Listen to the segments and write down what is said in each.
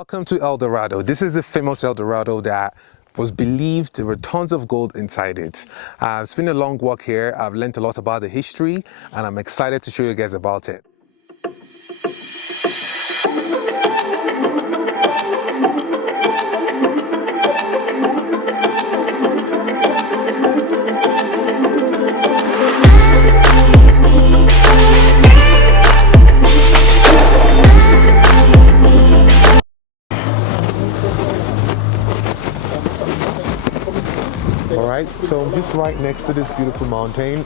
Welcome to El Dorado. This is the famous El Dorado that was believed there were tons of gold inside it. It's been a long walk here. I've learned a lot about the history and I'm excited to show you guys about it. Alright, so I'm just right next to this beautiful mountain.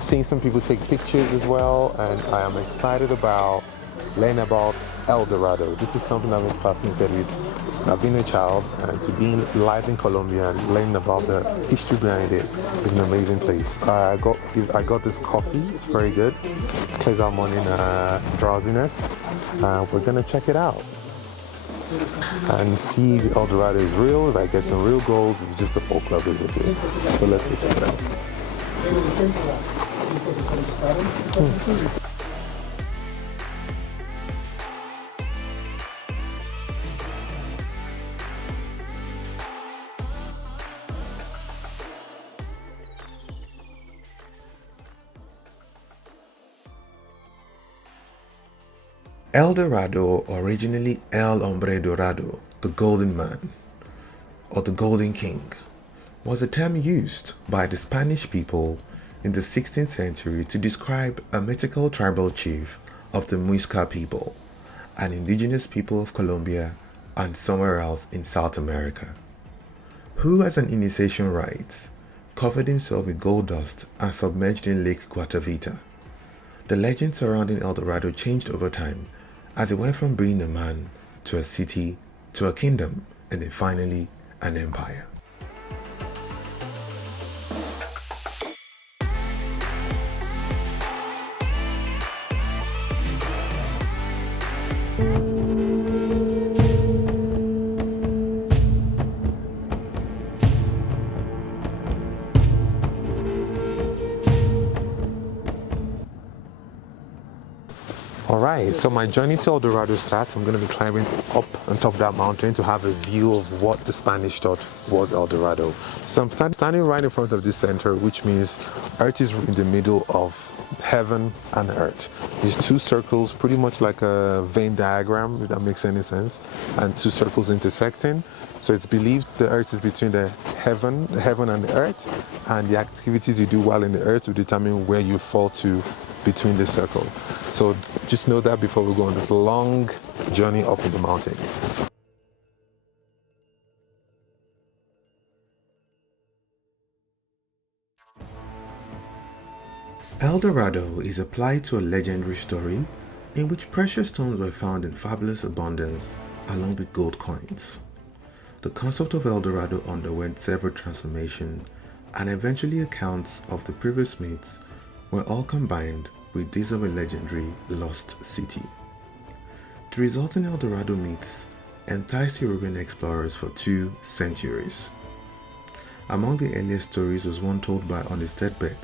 Seeing some people take pictures as well, and I am excited about learning about El Dorado. This is something I've been fascinated with since I've been a child, and to be live in Colombia and learning about the history behind it is an amazing place. I got this coffee, it's very good. Clears our morning drowsiness. We're gonna check it out and see if El Dorado is real, if I get some real gold, it's just a folklore basically. So let's go check it out. El Dorado, originally El Hombre Dorado, the Golden Man, or the Golden King, was a term used by the Spanish people in the 16th century to describe a mythical tribal chief of the Muisca people, an indigenous people of Colombia and somewhere else in South America, who as an initiation rite covered himself with gold dust and submerged in Lake Guatavita. The legend surrounding El Dorado changed over time as it went from being a man to a city to a kingdom and then finally an empire. Alright, so my journey to El Dorado starts. I'm going to be climbing up on top of that mountain to have a view of what the Spanish thought was El Dorado. So I'm standing right in front of this center, which means Earth is in the middle of heaven and earth. These two circles, pretty much like a Venn diagram, if that makes any sense, and two circles intersecting. So it's believed the earth is between the heaven and the earth, and the activities you do while in the earth will determine where you fall to between the circle. So just know that before we go on this long journey up in the mountains. El Dorado is applied to a legendary story in which precious stones were found in fabulous abundance along with gold coins. The concept of El Dorado underwent several transformations, and eventually accounts of the previous myths were all combined with these of a legendary lost city. The resulting El Dorado myths enticed European explorers for 2 centuries. Among the earliest stories was one told on his deathbed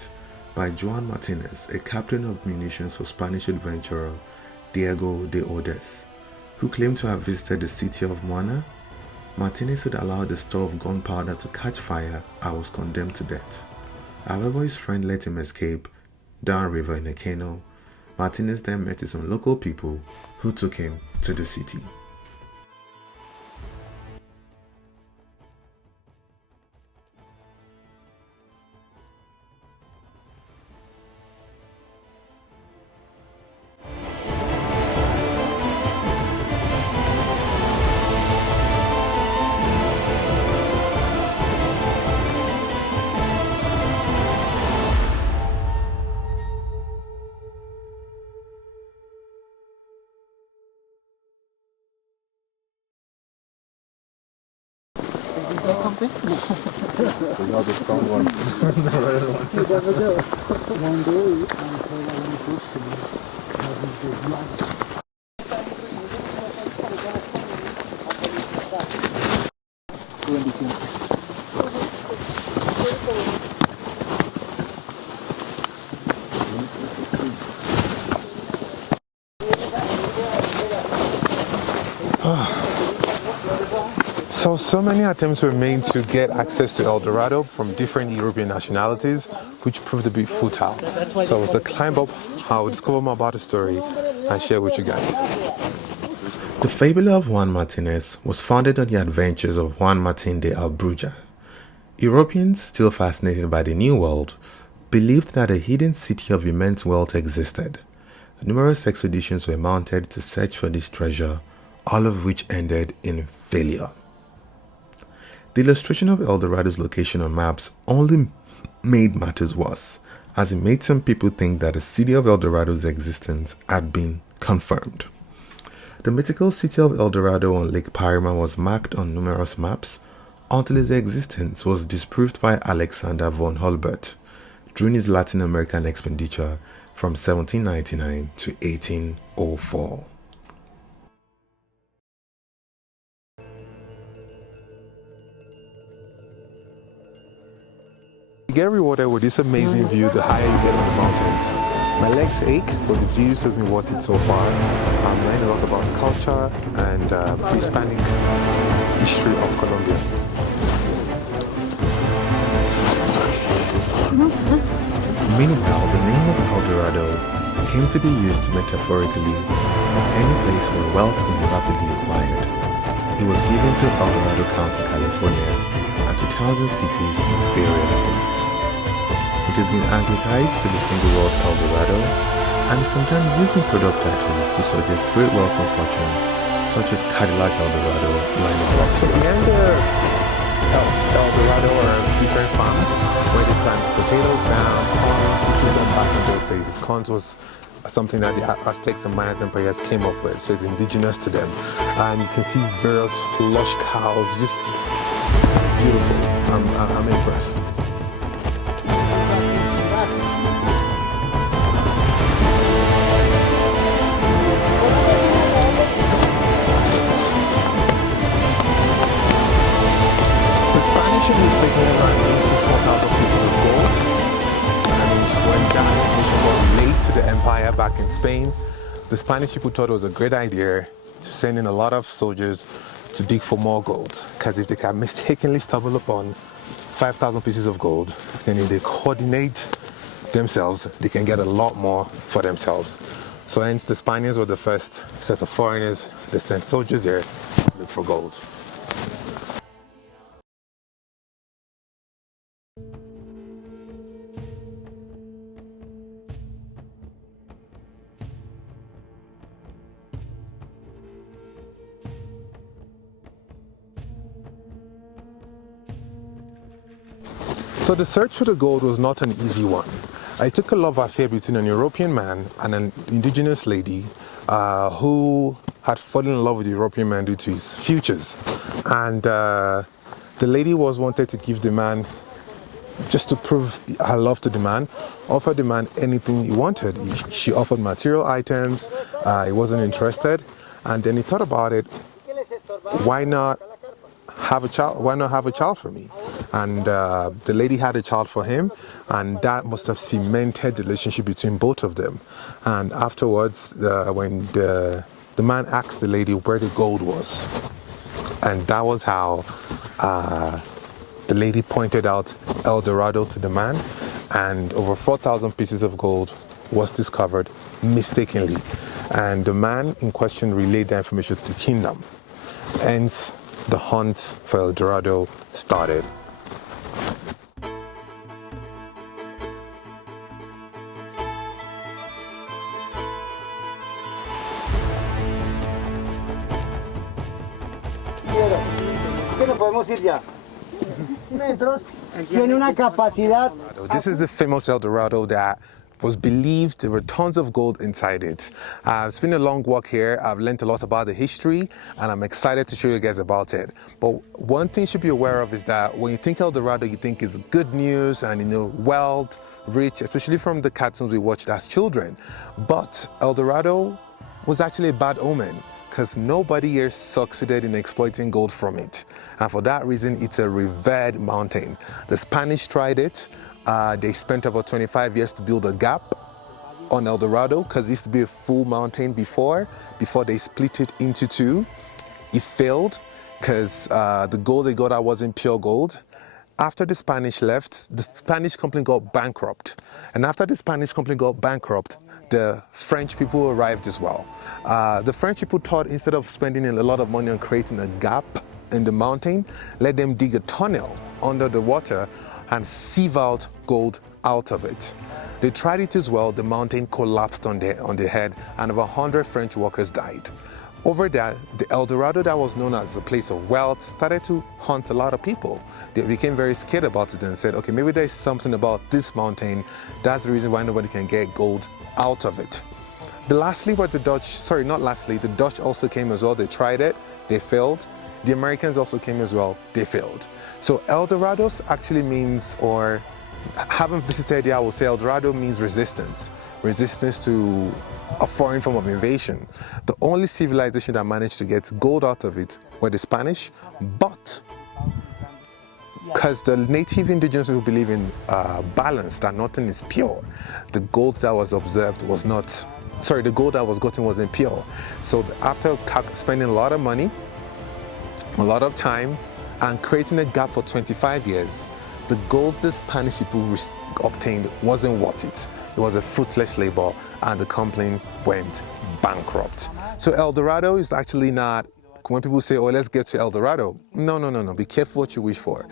by Juan Martinez, a captain of munitions for Spanish adventurer Diego de Ordaz, who claimed to have visited the city of Muisca. Martinez had allowed the store of gunpowder to catch fire and was condemned to death. However, his friend let him escape downriver in a canoe. Martinez then met with some local people who took him to the city. Something? Not the strong one. The rare one. One day, So many attempts were made to get access to El Dorado from different European nationalities, which proved to be futile. So as I climb up, I will discover more about the story and share with you guys. The fable of Juan Martinez was founded on the adventures of Juan Martín de Albuja. Europeans, still fascinated by the New World, believed that a hidden city of immense wealth existed. Numerous expeditions were mounted to search for this treasure, all of which ended in failure. The illustration of El Dorado's location on maps only made matters worse, as it made some people think that the city of El Dorado's existence had been confirmed. The mythical city of El Dorado on Lake Parima was marked on numerous maps until its existence was disproved by Alexander von Humboldt during his Latin American expenditure from 1799 to 1804. You get rewarded with this amazing view the higher you get on the mountains. My legs ache, but the views have been worth it so far. I've learned a lot about the culture and pre-Hispanic history of Colombia. Meanwhile, the name of El Dorado came to be used metaphorically of any place where wealth can be rapidly acquired. It was given to El Dorado County, California, and to 2,000 cities in various states. It has been anglicized to the single word El Dorado and is sometimes used in product titles to suggest great wealth and fortune, such as Cadillac El Dorado, line of luxury. Behind El Dorado are different farms where they plant potatoes now, corn, which was done back in those days. Corn was something that the Aztecs and Mayas and Payas came up with, so it's indigenous to them. And you can see various lush cows, just beautiful. I'm impressed. The Spanish was taking around 4,000 pieces of gold, and when that information was relayed to the empire back in Spain, the Spanish people thought it was a great idea to send in a lot of soldiers to dig for more gold, because if they can mistakenly stumble upon 5,000 pieces of gold, then if they coordinate themselves, they can get a lot more for themselves. So hence the Spaniards were the first set of foreigners that sent soldiers here to look for gold. So the search for the gold was not an easy one. It took a love affair between an European man and an indigenous lady who had fallen in love with the European man due to his futures. And the lady wanted to give the man, just to prove her love to the man, offered the man anything he wanted. She offered material items, he wasn't interested. And then he thought about it, why not have a child? Why not have a child for me? And the lady had a child for him, and that must have cemented the relationship between both of them. And afterwards, when the man asked the lady where the gold was, and that was how the lady pointed out El Dorado to the man, and over 4,000 pieces of gold was discovered mistakenly. And the man in question relayed the information to the kingdom. Hence, the hunt for El Dorado started. This is the famous El Dorado that was believed there were tons of gold inside it. It's been a long walk here. I've learned a lot about the history, and I'm excited to show you guys about it. But one thing you should be aware of is that when you think El Dorado, you think it's good news and wealth, rich, especially from the cartoons we watched as children. But El Dorado was actually a bad omen, because nobody here succeeded in exploiting gold from it. And for that reason, it's a revered mountain. The Spanish tried it. They spent about 25 years to build a gap on El Dorado, because it used to be a full mountain before they split it into two. it failed because the gold they got out wasn't pure gold. After the Spanish left, the Spanish company got bankrupt. And after the Spanish company got bankrupt, the French people arrived as well. The French people thought instead of spending a lot of money on creating a gap in the mountain, let them dig a tunnel under the water and sieve out gold out of it. They tried it as well. The mountain collapsed on their head, and over 100 French workers died. Over that, the El Dorado that was known as a place of wealth started to haunt a lot of people. They became very scared about it and said, okay, maybe there's something about this mountain. That's the reason why nobody can get gold out of it. Lastly, what the Dutch also came as well. They tried it, they failed. The Americans also came as well, they failed. So El Dorados actually means, or haven't visited yet, I will say El Dorado means resistance. Resistance to a foreign form of invasion. The only civilization that managed to get gold out of it were the Spanish, but because the native indigenous people believe in balance, that nothing is pure, the gold that was observed was not, the gold that was gotten wasn't pure. So after spending a lot of money, a lot of time, and creating a gap for 25 years, the gold the Spanish people obtained wasn't worth it. It was a fruitless labor, and the company went bankrupt. So El Dorado is actually not, when people say, oh, let's get to El Dorado. No. Be careful what you wish for.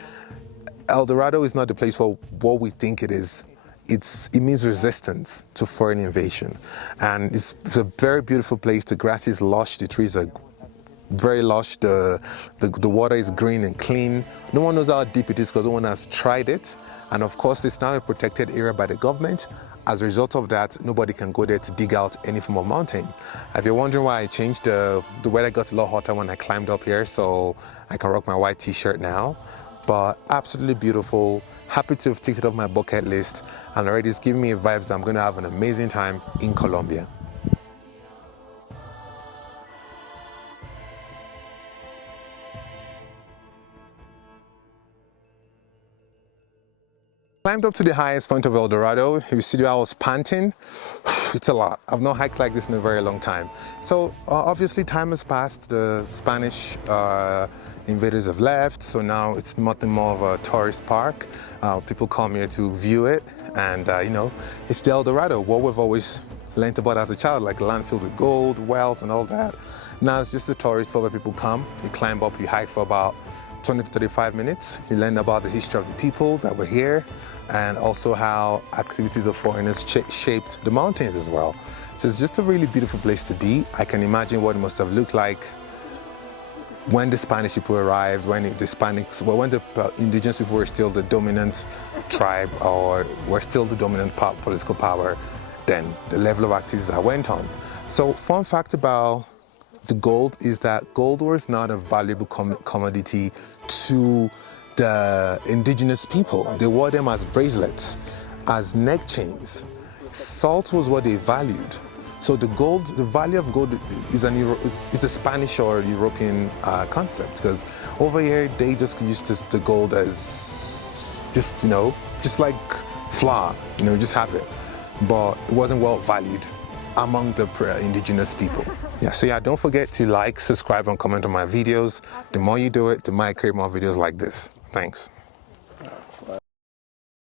El Dorado is not the place for what we think it is. It means resistance to foreign invasion. And it's a very beautiful place. The grass is lush, the trees are very lush, the water is green and clean. No one knows how deep it is because no one has tried it. And of course, it's now a protected area by the government. As a result of that, nobody can go there to dig out any form of mountain. If you're wondering why I changed, the weather got a lot hotter when I climbed up here, so I can rock my white t-shirt now. But absolutely beautiful. Happy to have ticked it off my bucket list, and already it's giving me vibes that I'm going to have an amazing time in Colombia. Climbed up to the highest point of El Dorado. You see I was panting. It's a lot. I've not hiked like this in a very long time. So obviously time has passed. The Spanish invaders have left, so now it's nothing more of a tourist park. People come here to view it, and you know, it's the El Dorado, what we've always learnt about as a child, like land filled with gold, wealth, and all that. Now it's just a tourist spot where people come, you climb up, you hike for about 20 to 35 minutes. You learn about the history of the people that were here, and also how activities of foreigners shaped the mountains as well. So it's just a really beautiful place to be. I can imagine what it must have looked like when the Spanish people arrived, when the indigenous people were still the dominant tribe, or were still the dominant political power, then the level of activities that went on. So fun fact about the gold is that gold was not a valuable commodity to the indigenous people. They wore them as bracelets, as neck chains. Salt was what they valued. So the value of gold is a Spanish or European concept, because over here they just used the gold as just like flour, just have it. But it wasn't well valued among the indigenous people. So don't forget to like, subscribe, and comment on my videos. The more you do it, the more I create more videos like this. Thanks.